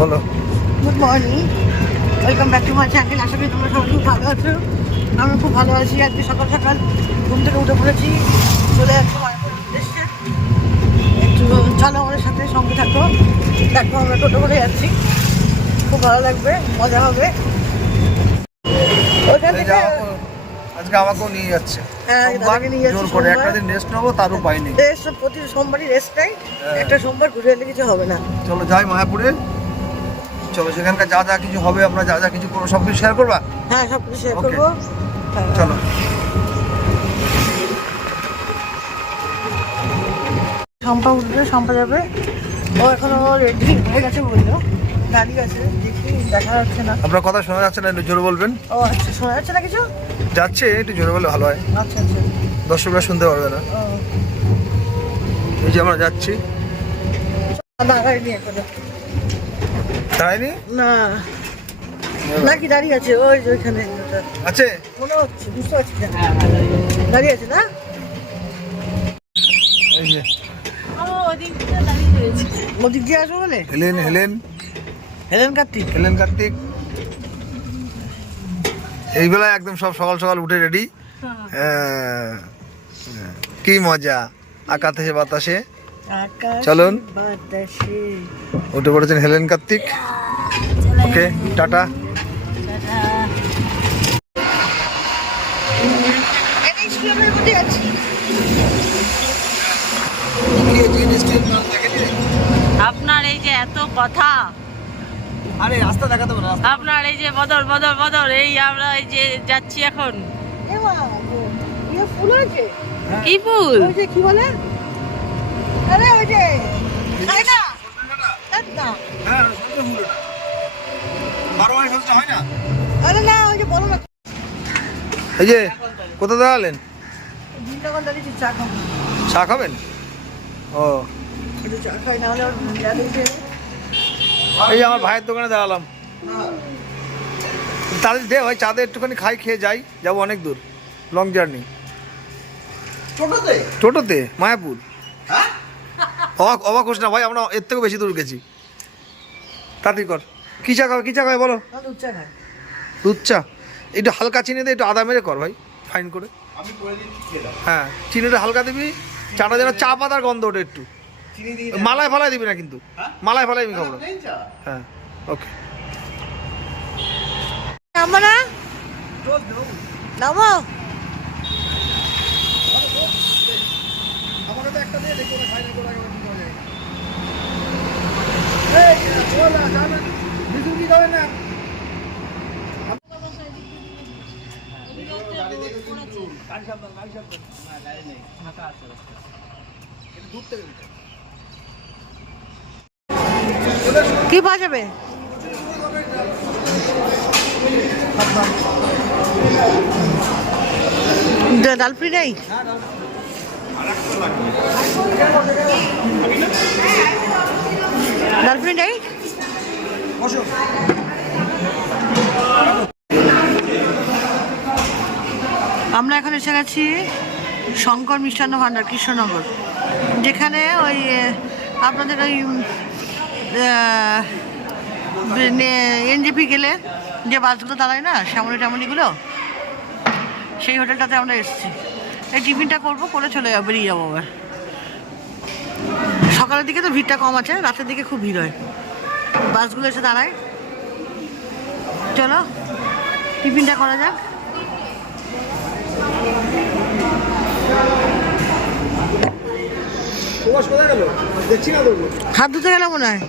বলো। Good morning, welcome back to my channel. আশা করি তোমরা সবাই খুব ভালো আছো। আমরা খুব ভালো আছি। আজকে সকাল সকাল ঘুম থেকে উঠে পড়েছি, চলে যাচ্ছি মায়াপুরের উদ্দেশ্যে। একটু চলো আমাদের সাথে, সঙ্গে থাকো। দেখো আমরা টোটো করে যাচ্ছি, খুব ভালো লাগবে, মজা হবে। ওইখান থেকে আজকে আমাকেও নিয়ে যাচ্ছে। হ্যাঁ, দাদাকে নিয়ে যাচ্ছি। জোর করে একটা দিন রেস্ট নেবো, তার উপায় নেই। রেস্ট প্রতি সোমবারই রেস্ট নেই, একটা সোমবার ঘুরে এলে কিছু হবে না। চলো যাই মায়াপুরে। চলো সেখানকার যা যা কিছু হবে, আমরা যা যা কিছু করবো সব কিছু শেয়ার করবা। হ্যাঁ, সব কিছু শেয়ার করবো। চলো। শম্পা উঠবে, শম্পা যাবে। ও এখনো রেডি হয়ে গেছে বললো, দাঁড়িয়ে আছে, দেখি দেখা যাচ্ছে না। আপনার কথা শোনা যাচ্ছে না, একটু জোরে বলবেন। ও আচ্ছা, শোনা যাচ্ছে না কিছু? যাচ্ছে, একটু জোরে বললে ভালো হয়। আচ্ছা আচ্ছা, দর্শকরা শুনতে পারবে না। এই যে আমরা যাচ্ছি। দাঁড়ায়নি এখনো। দাঁড়ায়নি না, নাকি দাঁড়িয়ে আছে? ওই যে ওইখানে আছে মনে হচ্ছে, বুঝতে পারছি না। দাঁড়িয়ে আছে না? এই যে ওদিক দিয়ে আসবো বলে। Helen Helen Helen Kartik. Helen Kartik এই বেলায় একদম সব সকাল সকাল উঠে রেডি। কি মজা, আকাশে বাতাসে। চলুন, উঠে পড়েছেন হেলেন কার্তিক। ওকে, টাটা। আপনার এই যে এত কথা, আরে রাস্তা দেখাতে হবে না। আপনার এই যে বদল বদল বদল, এই আমরা এই যে যাচ্ছি এখন। ফুল আছে। কি ফুল? ওই যে কি বলে, আরে ওই যে খাই না, না হ্যাঁ, সূর্যমুখী। 12 মাস হচ্ছে হয় না। আরে না, ওই যে বলো না। এই যে কোথা দাঁড়ালেন? দিনটাকাল দাঁড়িয়েছি, চা খাবো। চা খাবেন? ও, একটু চা খাই, না হলে এই যে আমার ভাইয়ের দোকানে দাঁড়ালাম। তাদের দে ভাই, চা দে একটুখানি, খাই, খেয়ে যাই। যাবো অনেক দূর, লং জার্নি। টোটোতে মায়াপুর। অবাক হোস না ভাই, আমরা এর থেকেও বেশি দূর গেছি। তাড়াতাড়ি কর। কী চা খাবে, কী চা খাবে বলো? দুধ চা খাই। দুধ চা, একটু হালকা চিনি দিয়ে একটু আদা মেরে কর ভাই, ফাইন করে। হ্যাঁ, চিনিটা হালকা দিবি, চাটা যেন চা পাতার গন্ধ ওঠে একটু। মালায় ফালায় দিবি না কিন্তু, মালায় ফালায় আমি খাবো না। হ্যাঁ, ওকে। নামো না, নামো। কি পাওয়া যাবে? ডালপুরি নেই? ডালপুরি নেই? আমরা এখন এসে গেছি শঙ্কর মিষ্টান্ন ভাণ্ডার, কৃষ্ণনগর, যেখানে ওই আপনাদের ওই এনজেপি গেলে যে বাসগুলো দাঁড়ায় না, শ্যামলি ট্যামলিগুলো, সেই হোটেলটাতে আমরা এসেছি। এই টিফিনটা করবো, করে চলে যাবো, বেরিয়ে যাবো আবার। সকালের দিকে তো ভিড়টা কম আছে, রাতের দিকে খুব ভিড় হয়, বাসগুলো এসে দাঁড়ায়। চলো টিফিনটা করা যাক। হাত ধুতে গেল মনে হয়।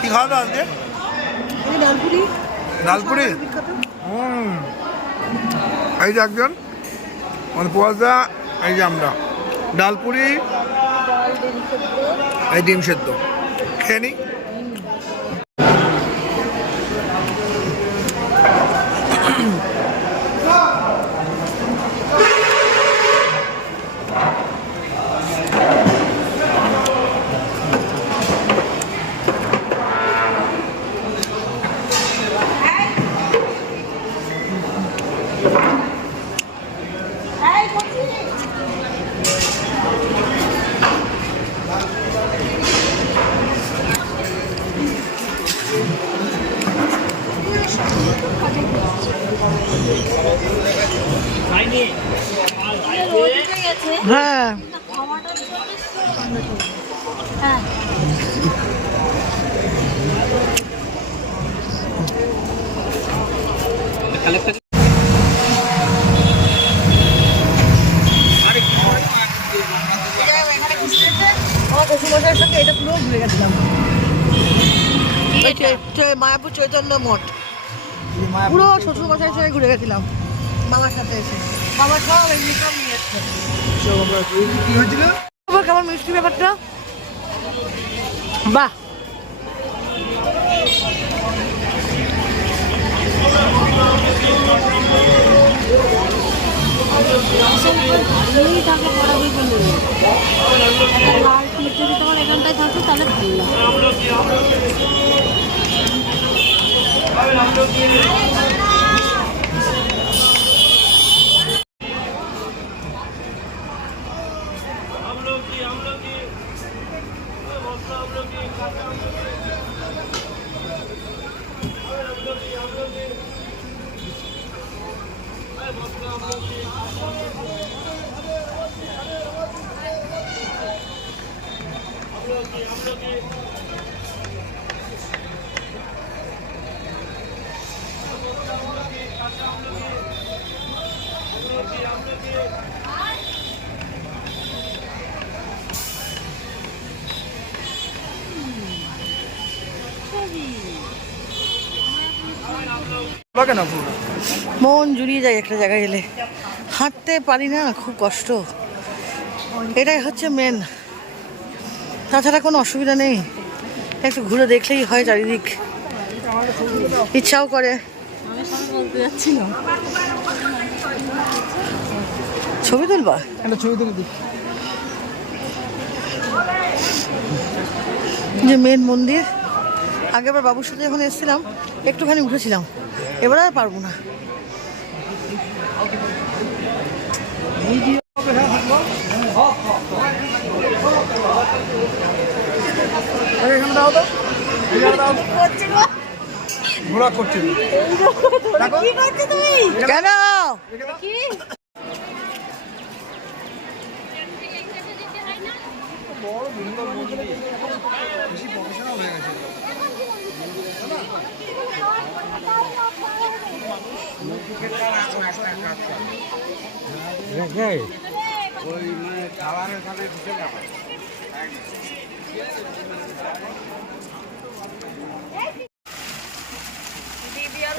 কি খাওয়া দাওয়া আজকে? ডালপুরি। ডালপুরি। এই যে একজন মানে পোয়াজা, এই যে আমরা ডালপুরি, এই ডিম সেদ্ধ খেয়ে নিই। গেছে হ্যাঁ খাওয়াটা চলবে হ্যাঁ আমার শ্বশুরমশাইয়ের সঙ্গে এটা পুরো ঘুরে গেছিলাম। মায়াপুর চৈতন্য মঠ পুরো শ্বশুরমশাইয়ের সঙ্গে ঘুরে গেছিলাম বাবার সাথে এসে। বাবা সব এমনি সব নিয়ে এসছে। কি হয়েছিল? কেমন মিষ্টি ব্যাপারটা, বাহ। ভালোই থাকে পড়াবি বলে একটা লাল প্লেট যদি তোমার এখানটায় থাকে তাহলে ভালো লাগে কেন পুরো মন জুড়িয়ে যায় একটা জায়গায় এলে, হাঁটতে পারি না, খুব কষ্ট। এটাই হচ্ছে মেন, তাছাড়া কোনো অসুবিধা নেই। একটু ঘুরে দেখলেই হয় চারিদিক, ইচ্ছাও করে। বলতে যাচ্ছি না ছবি তুলবা, একটা ছবি তুলে দিই। যে মেন মন্দির। আগেবার বাবুর সাথে যখন এসেছিলাম একটুখানি উঠেছিলাম, এবার আর পারবো না। ঘোরা করছে কেন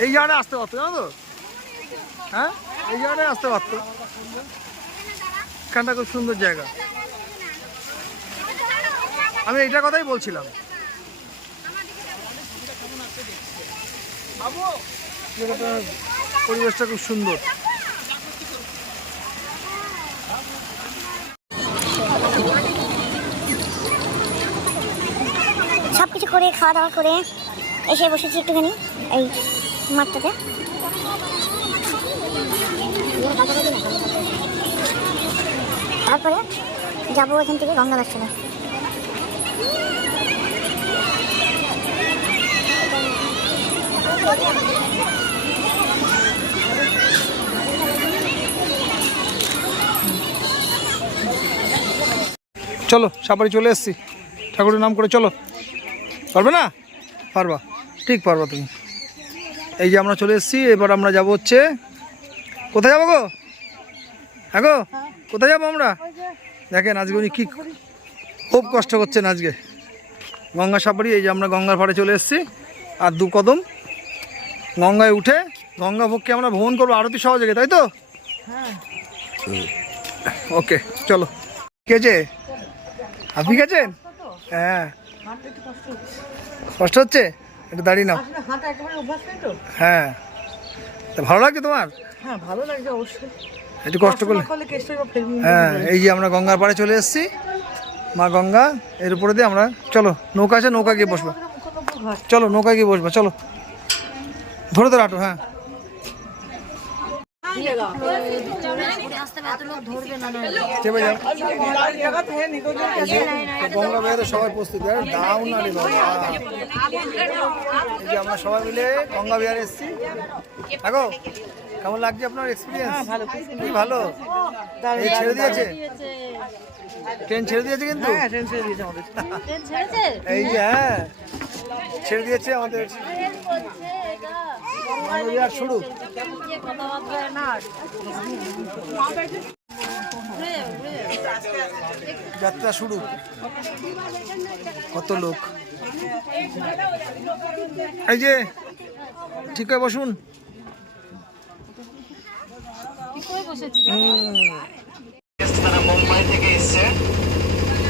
এই জায়গাটা আসতে পারতো, জানো তো? হ্যাঁ, এই জায়গাটায় আসতে পারতো। এখানটা খুব সুন্দর জায়গা। আমি এইটার কথাই বলছিলাম। জায়গাটার পরিবেশটা খুব সুন্দর। সব কিছু করে খাওয়া দাওয়া করে এসে বসেছি একটুখানি এই মাঠটাতে। তারপরে যাবো এখান থেকে গঙ্গা দর্শনে। চলো, সাপারি চলে এসছি, ঠাকুরের নাম করে চলো। পারবে না? পারবা, ঠিক পারবা তুমি। এই যে আমরা চলে এসছি, এবার আমরা যাব হচ্ছে, কোথায় যাবো গো? হ্যাঁ গো, কোথায় যাবো আমরা? দেখেন আজকে উনি কি খুব কষ্ট করছেন আজকে। গঙ্গা সাপারি, এই যে আমরা গঙ্গার পাড়ে চলে এসছি, আর 2 কদম গঙ্গায় উঠে গঙ্গা পক্ষে আমরা ভ্রমণ করবো আরতি সহযোগে, তাই তো? ওকে চলো। কে আছে? আপনি গেছেন? হ্যাঁ, কষ্ট হচ্ছে, একটু দাঁড়িয়ে নাও। হাঁটা একেবারে অভ্যাস নেই তো। হ্যাঁ, তা ভালো লাগছে তোমার? হ্যাঁ ভালো লাগছে অবশ্যই, একটু কষ্ট করলে। হ্যাঁ, এই যে আমরা গঙ্গার পাড়ে চলে এসেছি, মা গঙ্গা, এর উপরে দিয়ে আমরা, চলো নৌকা আছে, নৌকা গিয়ে বসবা। চলো নৌকা গিয়ে বসবা, চলো ধরে ধরে হাঁটো। হ্যাঁ, চেপে যাও। গঙ্গা বেড়ে সবাই প্রস্তুতি, দাও না রে বাবা। এই যে আমরা সবাই মিলে গঙ্গা বিহারে এসেছি। দেখো কেমন লাগছে আপনার এক্সপিরিয়েন্স? হ্যাঁ, ভালো। কি ভালো? দারুণ, এই ছেড়ে দারুণ, দিয়েছে, দিয়েছে। ট্রেন ছেড়ে দিয়েছে কিন্তু। হ্যাঁ, ট্রেন ছেড়ে দিয়েছে আমাদের। ট্রেন ছেড়েছে? এই যে হ্যাঁ ছেড়ে দিয়েছে আমাদের ট্রেন করছে এটা। বিরাট শুরু। কে কথাবার্তা না। ঘুরে যাবে, ঘুরে যাবে। যাত্রা শুরু। কত লোক, এই যে ঠিক হয়ে বসুন। কি করে বসেছি? তারা মুম্বাই থেকে এসছে,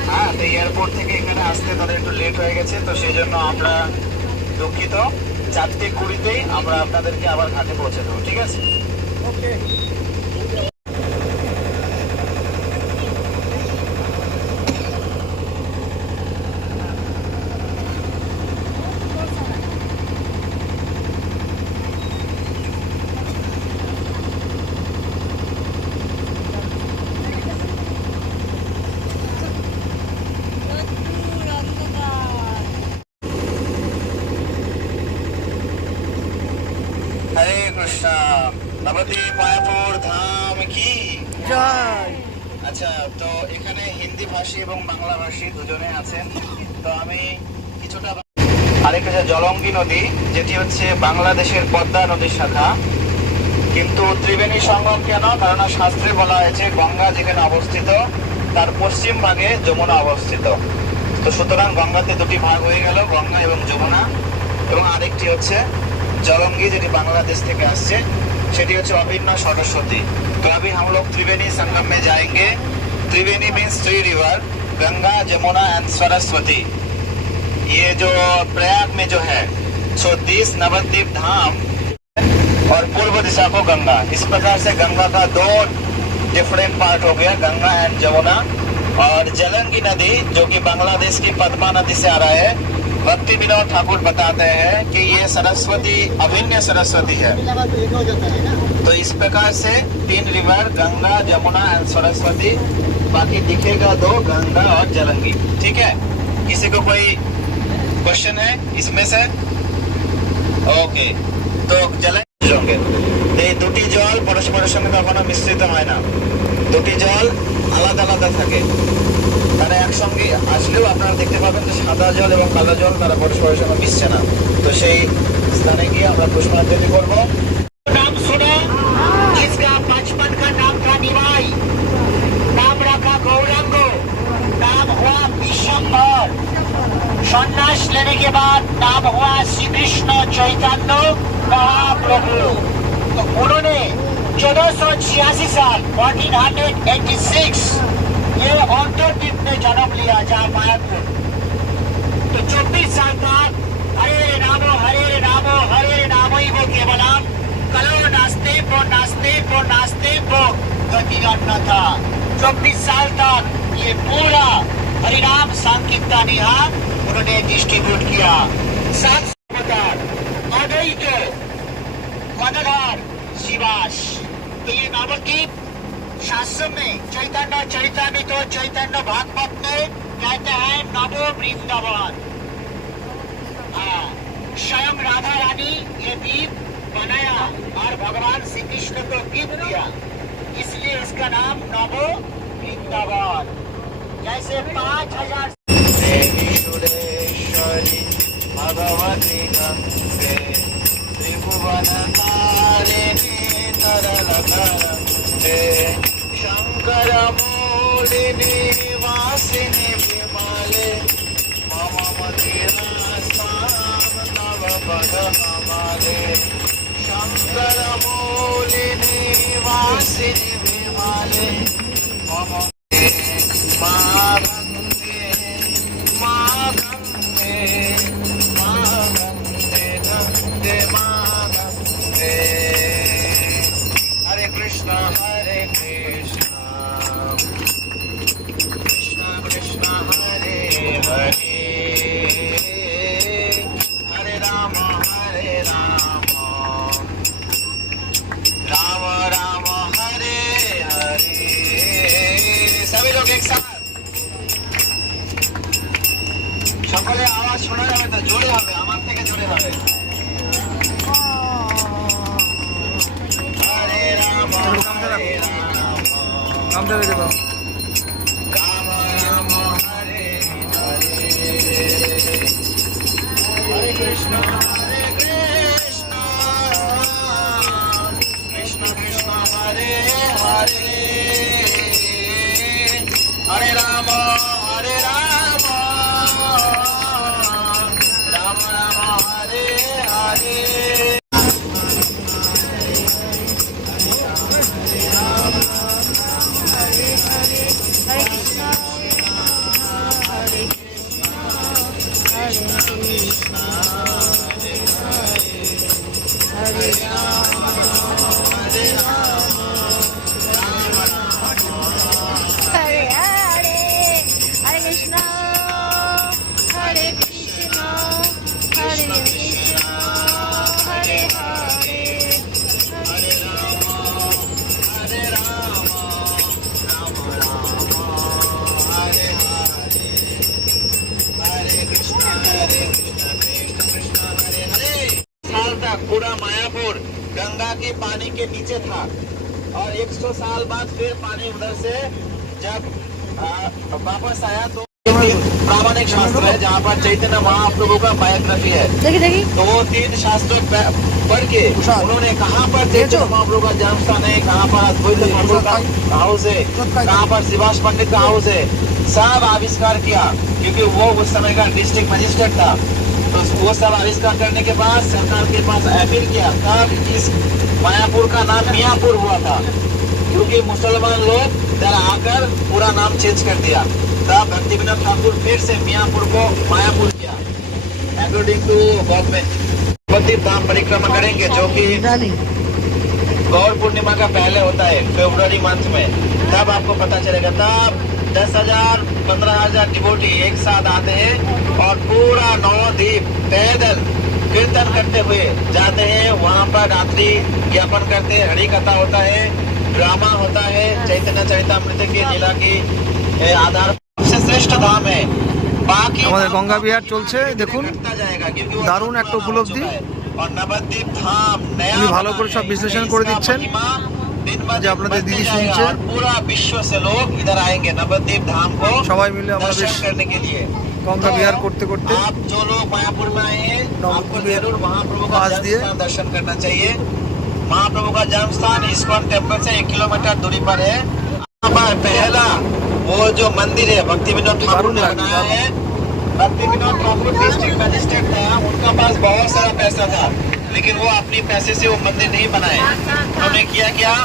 হ্যাঁ, তো এয়ারপোর্ট থেকে এখানে আসতে তাদের একটু লেট হয়ে গেছে, তো সেই জন্য আমরা দুঃখিত। 4:20-তেই আমরা আপনাদেরকে আবার ঘাটে পৌঁছে দেবো, ঠিক আছে? ওকে। হরে কৃষ্ণ, নবদ্বীপ মায়াপুর ধাম কি জয়। আচ্ছা, তো এখানে হিন্দি ভাষী এবং বাংলা ভাষী দুজনে আছেন। তো আমি কিছুটা আরেকটা যে জলঙ্গি নদী, যেটি হচ্ছে বাংলাদেশের পদ্মা নদীর শাখা, কিন্তু ত্রিবেণী সঙ্গম কেন? কারণ শাস্ত্রে বলা হয়েছে গঙ্গা যেখানে অবস্থিত তার পশ্চিম ভাগে যমুনা অবস্থিত। তো সুতরাং গঙ্গাতে দুটি ভাগ হয়ে গেল, গঙ্গা এবং যমুনা। এবং আরেকটি হচ্ছে জলঙ্গি, যেটি বাংলাদেশ থেকে আসছে, সেটি হচ্ছে अभिन्न सरस्वती। तो अभी हम लोग त्रिवेणी संगम में जाएंगे। Triveni means 3 river, Ganga, Jamuna and Saraswati. ये जो प्रयाग में जो है, सो 30 नवद्वीप धाम और पूर्व दिशा को गंगा। इस प्रकार से गंगा का 2 डिफरेंट पार्ट हो गया, गंगा एंड जमुना। और जलंगी नदी जो कि बांग्लादेश की पद्मा नदी से आ रहा है, भक्ति विनोद ठाकुर बताते हैं कि ये सरस्वती अभिन्न सरस्वती है। तो इस प्रकार से 3 रिवर, गंगा, जमुना एंड सरस्वती। बाकी दिखेगा 2, गंगा और जलंगी। ठीक है, किसी को कोई क्वेश्चन है इसमें से? ओके, तो जलंगी होंगे। এই দুটি জল পরস্পরের সঙ্গে কখনো মিশ্রিত হয় না, দুটি জল আলাদা আলাদা থাকে। তারা একসঙ্গে আসলেও আপনারা দেখতে পাবেন যে সাদা জল এবং কালো জল তারা পরস্পরের সঙ্গে মিশছে না। তো সেই স্থানে গিয়ে আমরা পুষ্পাঞ্জলি করবো। नाम सुना जिसका बचपन का नाम था निमाई, नाम रखा गौरांगो, नाम हुआ विशंभर। सन्यास लेने के बाद नाम हुआ श्री कृष्ण चैतन्य महाप्रभु। तो उन्होंने 1486 साल 1486 ये औरद्वीप में जन्म लिया, जहाँ मायापुर। तो 24 साल तक हरे रामो हरे रामो ही वो केवलम कलो नास्ते पो गति करना था। 24 साल तक ये पूरा हरिनाम संकीर्तन यहाँ उन्होंने डिस्ट्रीब्यूट किया। 7 अवतार अद्वैत गदाधर शिवास। तो ये नवद्वीप शास्त्र में चैतन्य चरितामृत और चैतन्य भागवत में कहते हैं नवो वृंदावन। हाँ, स्वयं राधा रानी ये द्वीप बनाया और भगवान श्री कृष्ण को गिफ्ट दिया, इसलिए इसका नाम नवो वृंदावन। जैसे 5000 देवी सुरेश्वरी भगवती गंगे त्रिभुवन तारिणी तरल तरंगे शंकर मूलिनी वासिनी विमले मम मदिरास्तां नव पद कमले शंकर मूलिनी वासिनी विमले मम माँ गंगे माँ गंगे माँ गंगे गंगे माँ गंगे। हरे कृष्ण कृष्ण कृष्ण हरे हरे, हरे राम राम राम हरे हरे। सभी लोग एक साथ সকলে আওয়াজ শোনা যাবে তো? জোরে হবে, আমার থেকে জোরে হবে। গামছা রেখে দাও। Hare Krishna, Krishna Krishna, Hare Hare, Hare Rama, Rama Rama, Hare Hare. Hare Hare, Hare Krishna, Hare Krishna, Hare Krishna, Hare Hare, Hare Rama, साल तक पूरा मायापुर गंगा के पानी के नीचे था और 100 साल बाद फिर पानी उधर से जब वापस आया तो प्रामाणिक शास्त्र है जहाँ पर चैतन्य महाप्रभु का बायोग्राफी है। দেখি দেখি तो वो 3 शास्त्र पढ़ के उन्होंने कहाँ पर चैतन्य महाप्रभु का जन्म स्थान है, कहाँ पर अद्वैत महाप्रभु का हाउस है, कहाँ पर शिवास पंडित का हाउस है, सब आविष्कार किया क्योंकि वो उस समय का डिस्ट्रिक्ट मजिस्ट्रेट था। तो वो सब आविष्कार करने के बाद सरकार के पास अपील किया तब इस मायापुर का नाम मियापुर हुआ था क्योंकि मुसलमान लोग इधर आकर पूरा नाम चेंज कर दिया। तब भक्तिविनोद ठाकुर फिर से मियापुर को मायापुर किया अकॉर्डिंग टू गवर्नमेंट। नवद्वीप धाम परिक्रमा करेंगे जो कि জানি गौर पूर्णिमा का पहले होता है फरवरी मंथ में, तब आपको पता चलेगा। तब 10,000 15,000 डिवोटी एक साथ आते हैं और पूरा नवद्वीप पैदल कीर्तन करते हुए जाते हैं। वहाँ पर रात्रि ज्ञापन करते हैं, हरि कथा होता है, ड्रामा होता है, चैतन्य चरितामृत की लीला की आधार सबसे श्रेष्ठ धाम है। बाकी আমাদের গঙ্গা বিহার চলছে দেখুন, करता जाएगा क्योंकि वो দারুণ একটা উপলব্ধি। और नवद्वीप धाम नया উনি ভালো করে সব বিশ্লেষণ করে দিচ্ছেন। যে আপনাদের দিদি শুনছে। और पूरा विश्व से लोग इधर आएंगे नवद्वीप धाम को সবাই মিলে আমরা বেশ दर्शन करने के लिए। গঙ্গা বিহার করতে করতে आप जो लोग मायापुर में आए हैं आपको नवद्वीप जरूर महाप्रभु का पास जन्म दिए। स्थान दर्शन करना चाहिए। महाप्रभु का जन्म स्थान इस्कॉन टेम्पल से 1 किलोमीटर दूरी पर है। यहाँ पर पहला वो जो मंदिर है भक्तिविनोद ठाकुर ने बनाया है। भक्तिविनोद ठाकुर डिस्ट्रिक्ट मजिस्ट्रेट था, उनका पास बहुत सारा पैसा था लेकिन वो अपने पैसे से वो मंदिर नहीं बनाए। उन्होंने क्या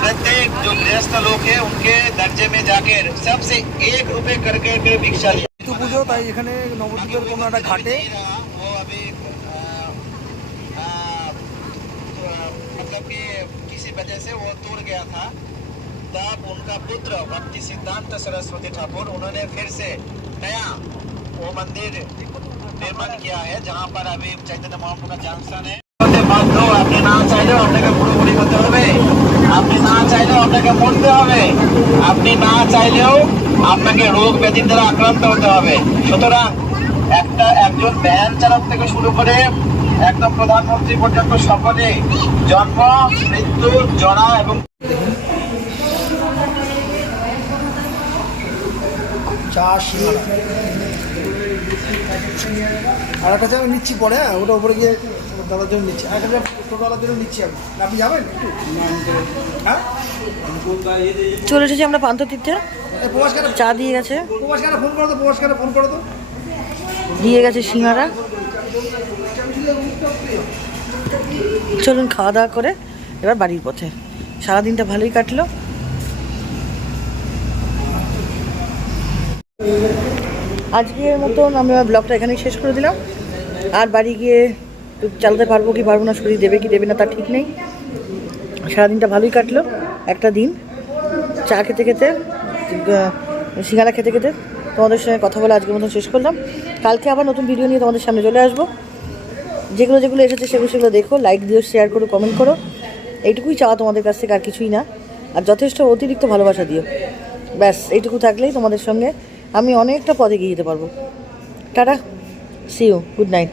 प्रत्येक जो गृहस्थ लोग हैं उनके दर्जे में जाके सबसे 1 रुपए करके भिक्षा लिया। ঋতু পুজো, তাই এখানে নবদ্বীপের কোনো একটা ঘাটে वो अभी मतलब कि किसी वजह से वो टूट गया था। तब उनका पुत्र भक्ति सिद्धांत सरस्वती ठाकुर उन्होंने फिर से नया वो मंदिर निर्माण किया है जहाँ पर अभी चैतन्य महाप्रभु का जन्म स्थान है। বাধ্য আপনি না চাইলেও আপনাকে পুরোপুরি করতে হবে, আপনি না চাইলেও আপনাকে মরতে হবে, আপনি না চাইলেও আপনাকে রোগ ব্যাধির দ্বারা আক্রান্ত হতে হবে। সুতরাং একজন ভ্যান চালক থেকে শুরু করে একদম প্রধানমন্ত্রী পর্যন্ত সকলে জন্ম মৃত্যু জরা এবং চা সিঙ্গারা আর একটা চা আমি নিচ্ছি পরে। হ্যাঁ, ওটা উপরে গিয়ে দাদার জন্য নিচ্ছি, আর একটা টোটোওয়ালার জন্য নিচ্ছি আমি। আপনি যাবেন একটু? হ্যাঁ, চলে এসেছি আমরা পান্থতীর্থে। এই প্রবাসকারে চা দিয়ে গেছে, ফোন করো তো, প্রবাসকারে ফোন করো তো। দিয়ে গেছে সিঙ্গারা। চলুন খাওয়া দাওয়া করে এবার বাড়ির পথে। সারাদিনটা ভালোই কাটলো। আজকের মতন আমি আমার ব্লগটা এখানেই শেষ করে দিলাম। আর বাড়ি গিয়ে চালাতে পারবো কি পারবো না, শরীর দেবে কি দেবে না তার ঠিক নেই। সারাদিনটা ভালোই কাটলো, একটা দিন চা খেতে খেতে সিঙ্গারা খেতে খেতে তোমাদের সঙ্গে কথা বলে আজকের মতন শেষ করলাম। কালকে আবার নতুন ভিডিও নিয়ে তোমাদের সামনে চলে আসবো। যেগুলো এসেছে সেগুলো দেখো, লাইক দিও, শেয়ার করো, কমেন্ট করো। এইটুকুই চাওয়া তোমাদের কাছ থেকে, আর কিছুই না। আর যথেষ্ট অতিরিক্ত ভালোবাসা দিও, ব্যাস এইটুকু থাকলেই তোমাদের সঙ্গে আমি অনেকটা পথে এগিয়ে যেতে পারবো। Tata, see you, good night.